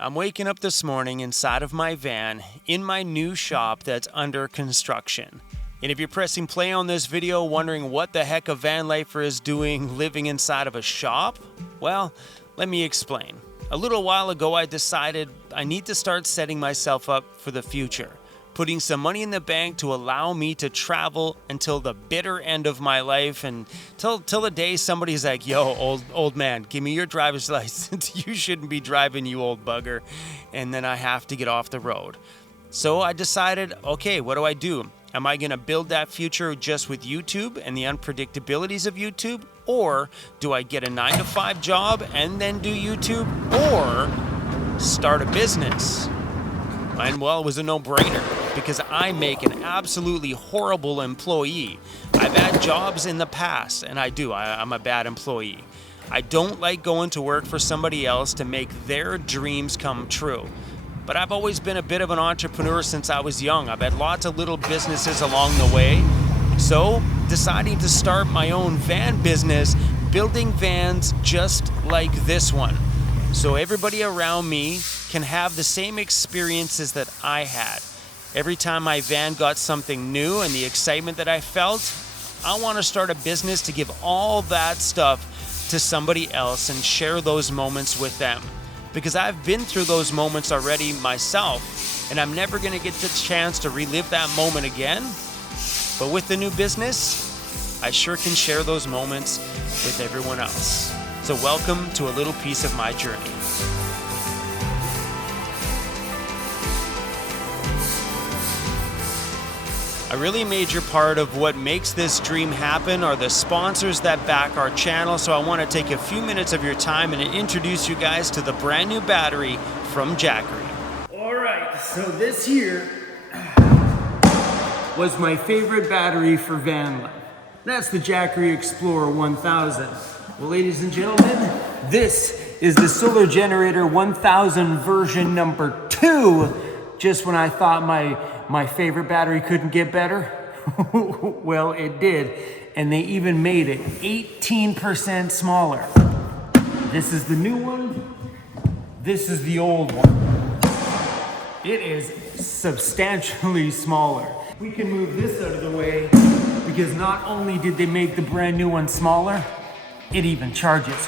I'm waking up this morning inside of my van in my new shop that's under construction. And if you're pressing play on this video wondering what the heck a van lifer is doing living inside of a shop, well, let me explain. A little while ago I decided I need to start setting myself up for the future, putting some money in the bank to allow me to travel until the bitter end of my life and till the day somebody's like, yo, old man, give me your driver's license. You shouldn't be driving, you old bugger. And then I have to get off the road. So I decided, okay, what do I do? Am I going to build that future just with YouTube and the unpredictabilities of YouTube? Or do I get a 9-to-5 job and then do YouTube? Or start a business? And well, it was a no-brainer because I make an absolutely horrible employee. I've had jobs in the past, and I'm a bad employee. I don't like going to work for somebody else to make their dreams come true. But I've always been a bit of an entrepreneur since I was young. I've had lots of little businesses along the way. So, deciding to start my own van business, building vans just like this one. So everybody around me can have the same experiences that I had. Every time my van got something new and the excitement that I felt, I want to start a business to give all that stuff to somebody else and share those moments with them. Because I've been through those moments already myself, and I'm never going to get the chance to relive that moment again. But with the new business, I sure can share those moments with everyone else. So welcome to a little piece of my journey. A really major part of what makes this dream happen are the sponsors that back our channel, so I want to take a few minutes of your time and introduce you guys to the brand new battery from Jackery. Alright, so this here was my favorite battery for van life. That's the Jackery Explorer 1000. Well, ladies and gentlemen, this is the Solar Generator 1000 version number 2. Just when I thought my favorite battery couldn't get better, well, it did. And they even made it 18% smaller. This is the new one. This is the old one. It is substantially smaller. We can move this out of the way because not only did they make the brand new one smaller, it even charges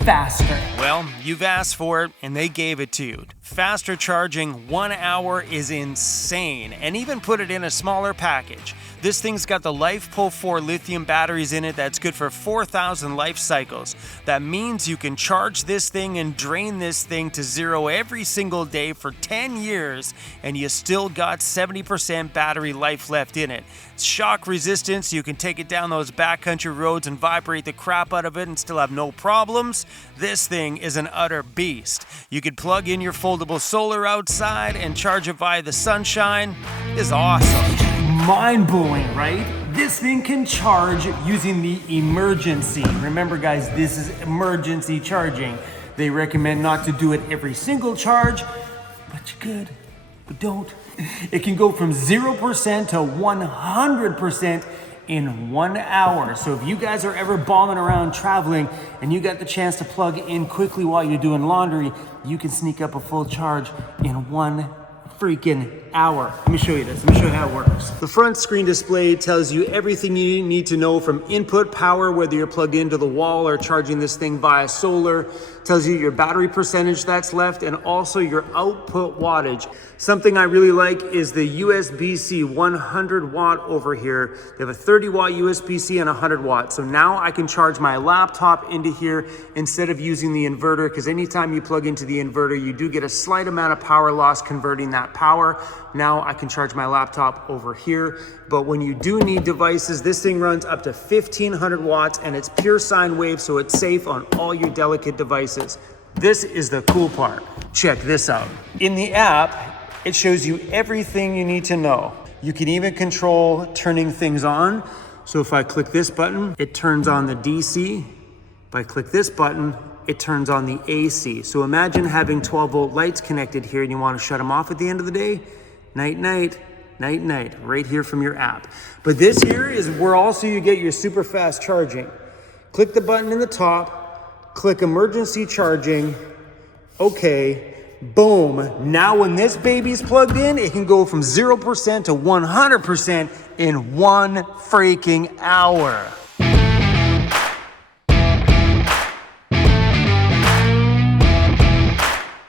faster. Well, you've asked for it and they gave it to you. Faster charging, 1 hour is insane, and even put it in a smaller package. This thing's got the LifePo 4 lithium batteries in it that's good for 4,000 life cycles. That means you can charge this thing and drain this thing to zero every single day for 10 years, and you still got 70% battery life left in it. Shock resistance, you can take it down those backcountry roads and vibrate the crap out of it and still have no problems. This thing is an utter beast. You could plug in your foldable solar outside and charge it via the sunshine. It's awesome. Mind-blowing, right? This thing can charge using the emergency. Remember guys, this is emergency charging. They recommend not to do it every single charge, but you could, but don't. It can go from 0% to 100% in 1 hour. So if you guys are ever bombing around traveling and you got the chance to plug in quickly while you're doing laundry, you can sneak up a full charge in 1 freaking hour. Let me show you this. Let me show you how it works. The front screen display tells you everything you need to know from input power, whether you're plugged into the wall or charging this thing via solar. Tells you your battery percentage that's left and also your output wattage. Something I really like is the USB-C 100 watt over here. They have a 30 watt USB-C and 100 watt. So now I can charge my laptop into here instead of using the inverter, because anytime you plug into the inverter, you do get a slight amount of power loss converting that power. Now I can charge my laptop over here. But when you do need devices, this thing runs up to 1500 watts and it's pure sine wave, so it's safe on all your delicate devices. This is the cool part. Check this out. In the app, it shows you everything you need to know. You can even control turning things on. So if I click this button, it turns on the DC. If I click this button, it turns on the AC. So imagine having 12-volt lights connected here and you want to shut them off at the end of the day. Night, night, night, night, right here from your app. But this here is where also you get your super fast charging. Click the button in the top, click emergency charging, okay, Boom. Now when this baby's plugged in, it can go from 0% to 100% in 1 freaking hour.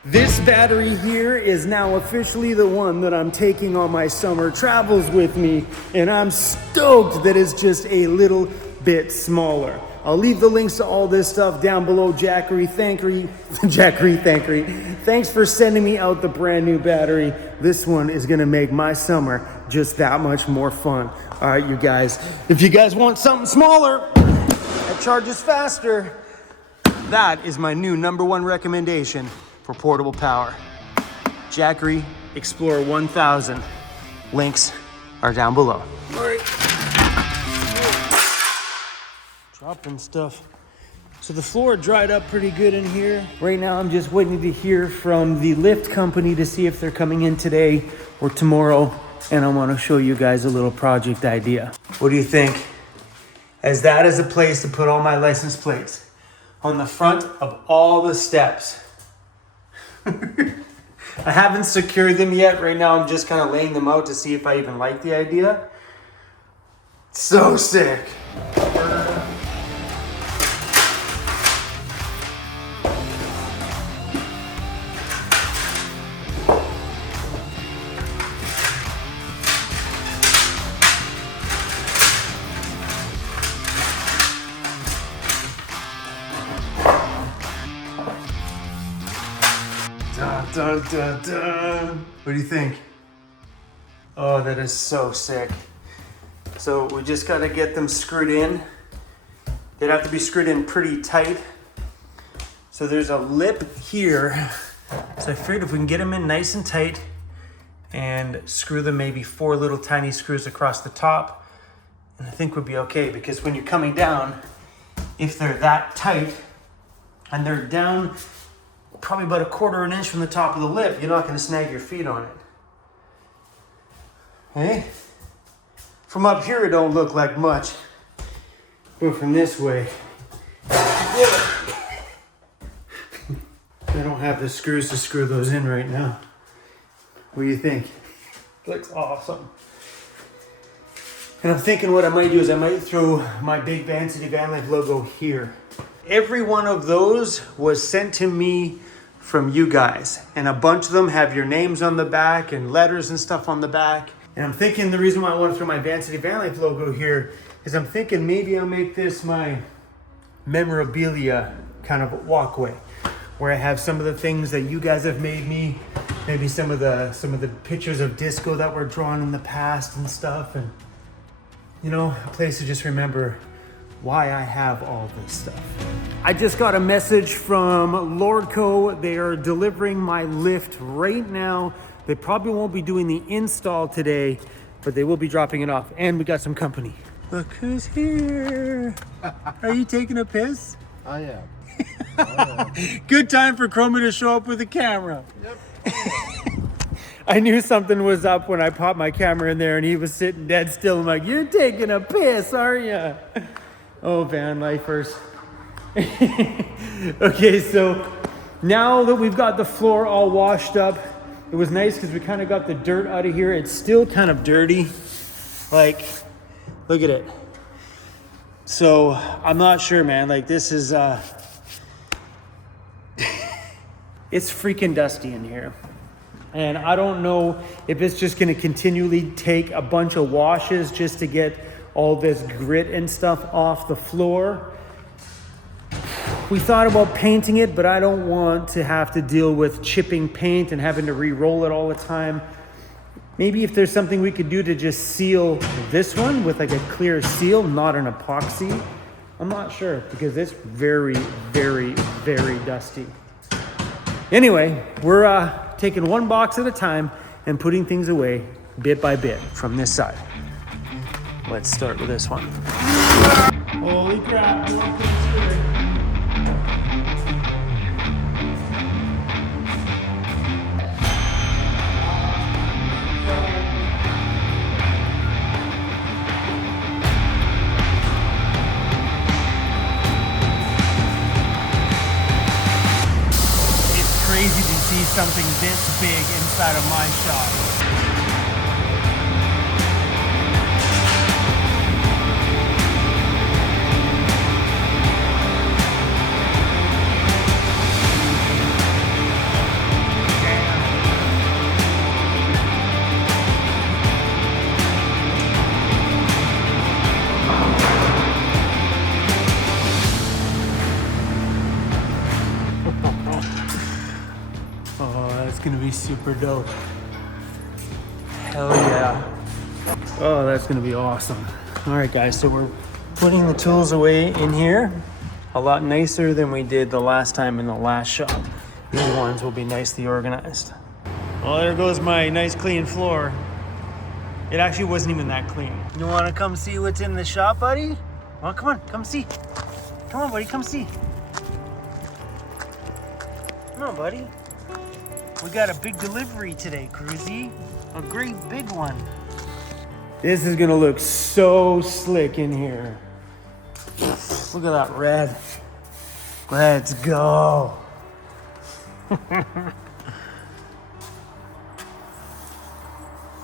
This battery here is now officially the one that I'm taking on my summer travels with me, and I'm stoked that it's just a little bit smaller. I'll leave the links to all this stuff down below. Jackery, thanks for sending me out the brand new battery. This one is gonna make my summer just that much more fun. All right, you guys, if you guys want something smaller that charges faster, that is my new #1 recommendation for portable power. Jackery Explorer 1000. Links are down below. All right. Dropping stuff. So the floor dried up pretty good in here. Right now I'm just waiting to hear from the lift company to see if they're coming in today or tomorrow, and I want to show you guys a little project idea. What do you think? As that is a place to put all my license plates on the front of all the steps. I haven't secured them yet. Right now I'm just kind of laying them out to see if I even like the idea. So sick. Dun, dun, dun. What do you think? Oh, that is so sick. So we just got to get them screwed in. They'd have to be screwed in pretty tight. So there's a lip here. So I figured if we can get them in nice and tight and screw them maybe 4 little tiny screws across the top, and I think we'd be okay, because when you're coming down, if they're that tight and they're down probably about 1/4 inch from the top of the lip, you're not going to snag your feet on it. Hey? From up here it don't look like much, but from this way, I don't have the screws to screw those in right now. What do you think? Looks awesome. And I'm thinking what I might do is I might throw my big Vancity Vanlife logo here. Every one of those was sent to me from you guys, and a bunch of them have your names on the back and letters and stuff on the back. And I'm thinking the reason why I want to throw my Vancity Vanlife logo here is I'm thinking maybe I'll make this my memorabilia kind of walkway, where I have some of the things that you guys have made me, maybe some of the pictures of disco that were drawn in the past and stuff, and you know, a place to just remember why I have all this stuff. I just got a message from Lordco. They are delivering my lift right now. They probably won't be doing the install today, but they will be dropping it off. And we got some company. Look who's here. Are you taking a piss? I am. Good time for Chromie to show up with a camera. Yep. I knew something was up when I popped my camera in there and he was sitting dead still. I'm like, you're taking a piss, aren't you? Oh, van lifers. Okay, so now that we've got the floor all washed up, it was nice because we kind of got the dirt out of here. It's still kind of dirty. Like, look at it. So I'm not sure, man. Like, this is, it's freaking dusty in here. And I don't know if it's just going to continually take a bunch of washes just to get all this grit and stuff off the floor. We thought about painting it, but I don't want to have to deal with chipping paint and having to re-roll it all the time. Maybe if there's something we could do to just seal this one with like a clear seal, not an epoxy. I'm not sure, because it's very, very, very dusty. Anyway, we're taking one box at a time and putting things away bit by bit from this side. Let's start with this one. Holy crap, I love this today. It's crazy to see something something this big inside of my shop. Gonna be super dope. Hell yeah. Oh, that's gonna be awesome. All right, guys, so we're putting the tools away in here. A lot nicer than we did the last time in the last shop. These ones will be nicely organized. Well, there goes my nice clean floor. It actually wasn't even that clean. You wanna come see what's in the shop, buddy? Well, come on, come see. Come on, buddy, come see. Come on, buddy. We got a big delivery today, Cruzy. A great big one. This is gonna look so slick in here. Look at that red. Let's go. Oh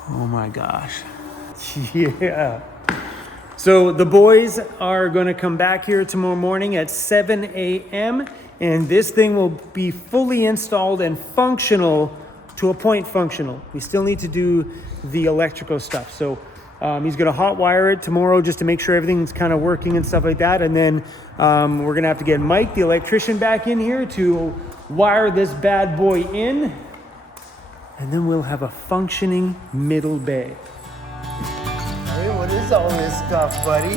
my gosh. Yeah. So the boys are gonna come back here tomorrow morning at 7 a.m. and this thing will be fully installed and functional to a point functional. We still need to do the electrical stuff. So he's gonna hot wire it tomorrow just to make sure everything's kind of working and stuff like that. And then we're gonna have to get Mike, the electrician, back in here to wire this bad boy in. And then we'll have a functioning middle bay. Hey, what is all this stuff, buddy?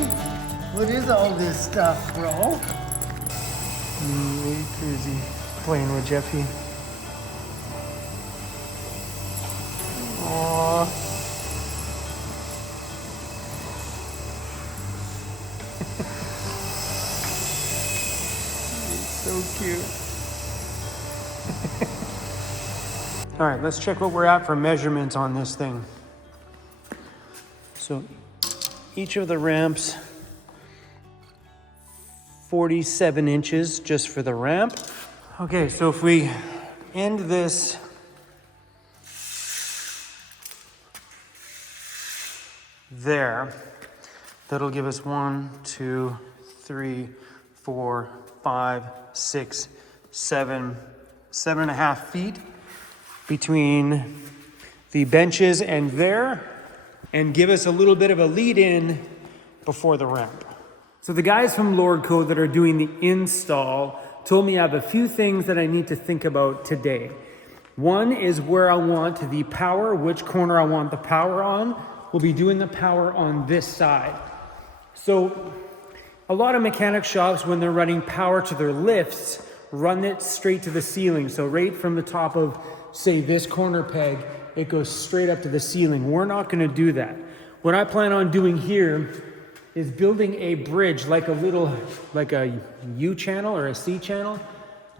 What is all this stuff, bro? Cruzy playing with Jeffy. Aww. So cute. All right, let's check what we're at for measurements on this thing. So each of the ramps, 47 inches just for the ramp. Okay, so if we end this there, that'll give us 1, 2, 3, 4, 5, 6, 7, 7.5 feet between the benches and there, and give us a little bit of a lead in before the ramp. So the guys from Lordco that are doing the install told me I have a few things that I need to think about today. One is where I want the power, which corner I want the power on. We'll be doing the power on this side. So a lot of mechanic shops, when they're running power to their lifts, run it straight to the ceiling. So right from the top of, say, this corner peg, it goes straight up to the ceiling. We're not gonna do that. What I plan on doing here is building a bridge like a U channel or a C channel,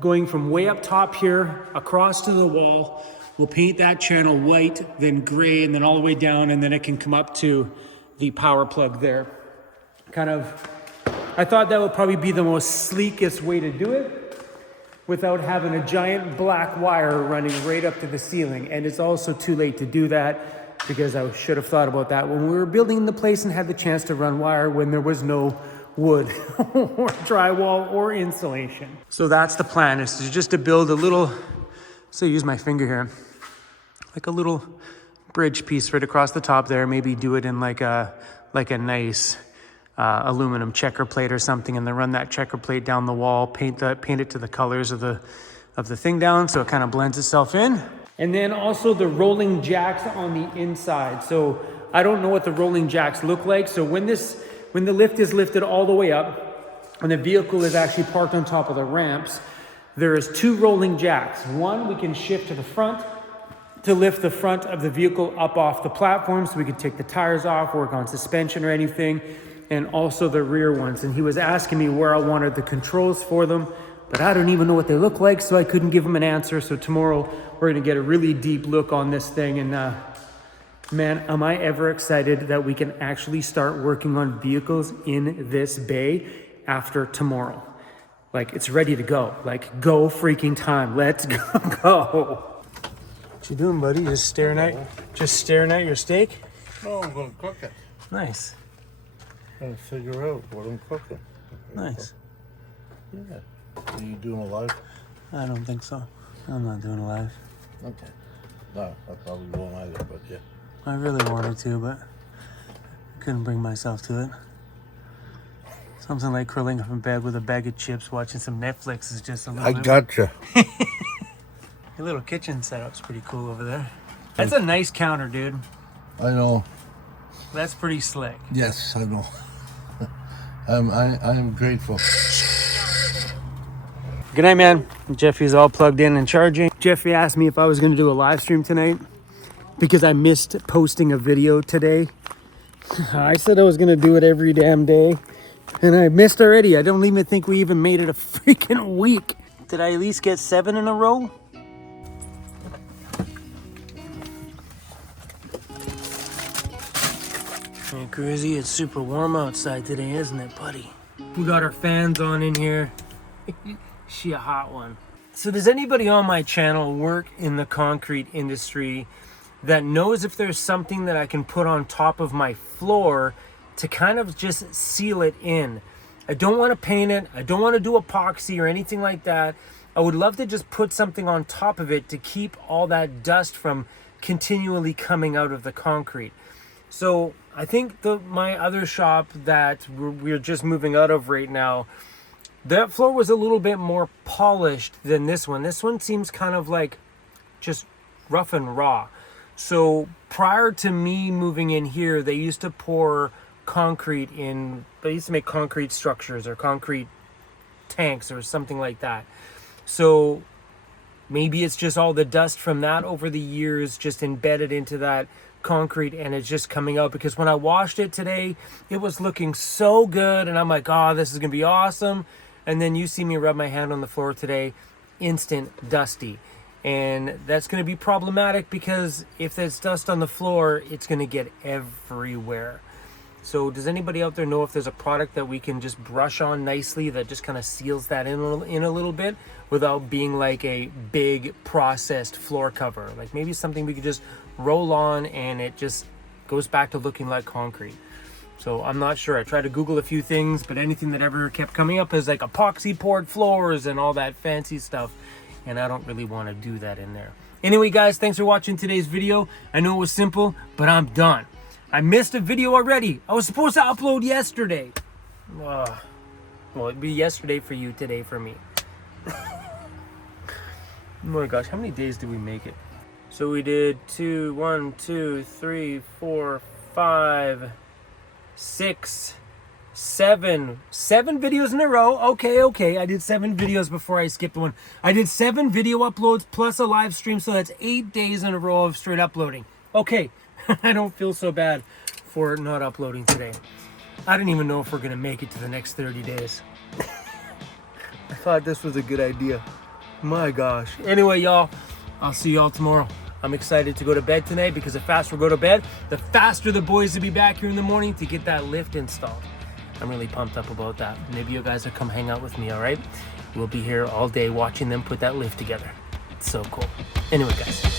going from way up top here across to the wall. We'll paint that channel white, then gray, and then all the way down, and then it can come up to the power plug there. I thought that would probably be the most sleekest way to do it without having a giant black wire running right up to the ceiling. And it's also too late to do that, because I should have thought about that when we were building the place and had the chance to run wire when there was no wood or drywall or insulation. So that's the plan, is just to build a little, so use my finger here, like a little bridge piece right across the top there. Maybe do it in like a nice aluminum checker plate or something, and then run that checker plate down the wall, paint it to the colors of the thing down, so it kind of blends itself in. And then also the rolling jacks on the inside. So I don't know what the rolling jacks look like. So when the lift is lifted all the way up and the vehicle is actually parked on top of the ramps, there is 2 rolling jacks. One we can shift to the front to lift the front of the vehicle up off the platform, so we could take the tires off, work on suspension or anything, and also the rear ones. And he was asking me where I wanted the controls for them, but I don't even know what they look like, so I couldn't give him an answer. So tomorrow we're gonna get a really deep look on this thing, and man, am I ever excited that we can actually start working on vehicles in this bay after tomorrow. Like, it's ready to go. Like, go freaking time. Let's go. What you doing, buddy? Just staring at your steak? No, I'm gonna cook it. Nice. Trying to figure out what I'm cooking. Nice. Yeah. Are you doing a live? I don't think so. I'm not doing it live. Okay. No, I probably won't either, but yeah. I really wanted to, but I couldn't bring myself to it. Something like curling up in bed with a bag of chips, watching some Netflix is just a little I bit... gotcha. Your little kitchen setup's pretty cool over there. That's a nice counter, dude. I know. That's pretty slick. Yes, I know. I'm grateful. Good night, man. Jeffy's all plugged in and charging. Jeffy asked me if I was going to do a live stream tonight because I missed posting a video today. I said I was going to do it every damn day, and I missed already. I don't even think we even made it a freaking week. Did I at least get 7 in a row? Hey, Grizzy, it's super warm outside today, isn't it, buddy? We got our fans on in here. She a hot one. So does anybody on my channel work in the concrete industry that knows if there's something that I can put on top of my floor to kind of just seal it in? I don't want to paint it. I don't want to do epoxy or anything like that. I would love to just put something on top of it to keep all that dust from continually coming out of the concrete. So I think my other shop that we're just moving out of right now, that floor was a little bit more polished than this one. This one seems kind of like just rough and raw. So prior to me moving in here, they used to pour concrete in, they used to make concrete structures or concrete tanks or something like that. So maybe it's just all the dust from that over the years just embedded into that concrete and it's just coming out, because when I washed it today, it was looking so good and I'm like, oh, this is gonna be awesome. And then you see me rub my hand on the floor today, instant dusty. And that's gonna be problematic because if there's dust on the floor, it's gonna get everywhere. So does anybody out there know if there's a product that we can just brush on nicely that just kind of seals that in a little bit without being like a big processed floor cover? Like maybe something we could just roll on and it just goes back to looking like concrete. So I'm not sure. I tried to Google a few things, but anything that ever kept coming up is like epoxy poured floors and all that fancy stuff. And I don't really want to do that in there. Anyway, guys, thanks for watching today's video. I know it was simple, but I'm done. I missed a video already. I was supposed to upload yesterday. Well, it'd be yesterday for you, today for me. Oh my gosh, how many days did we make it? So we did 1, 2, 3, 4, 5, 6, 7 videos in a row. Okay, I did 7 videos before I skipped one. I did 7 video uploads plus a live stream, so that's 8 days in a row of straight uploading. Okay, I don't feel so bad for not uploading today. I didn't even know if we're gonna make it to the next 30 days. I thought this was a good idea. My gosh. Anyway, y'all, I'll see y'all tomorrow. I'm excited to go to bed tonight because the faster we go to bed, the faster the boys will be back here in the morning to get that lift installed. I'm really pumped up about that. Maybe you guys will come hang out with me, all right? We'll be here all day watching them put that lift together. It's so cool. Anyway, guys.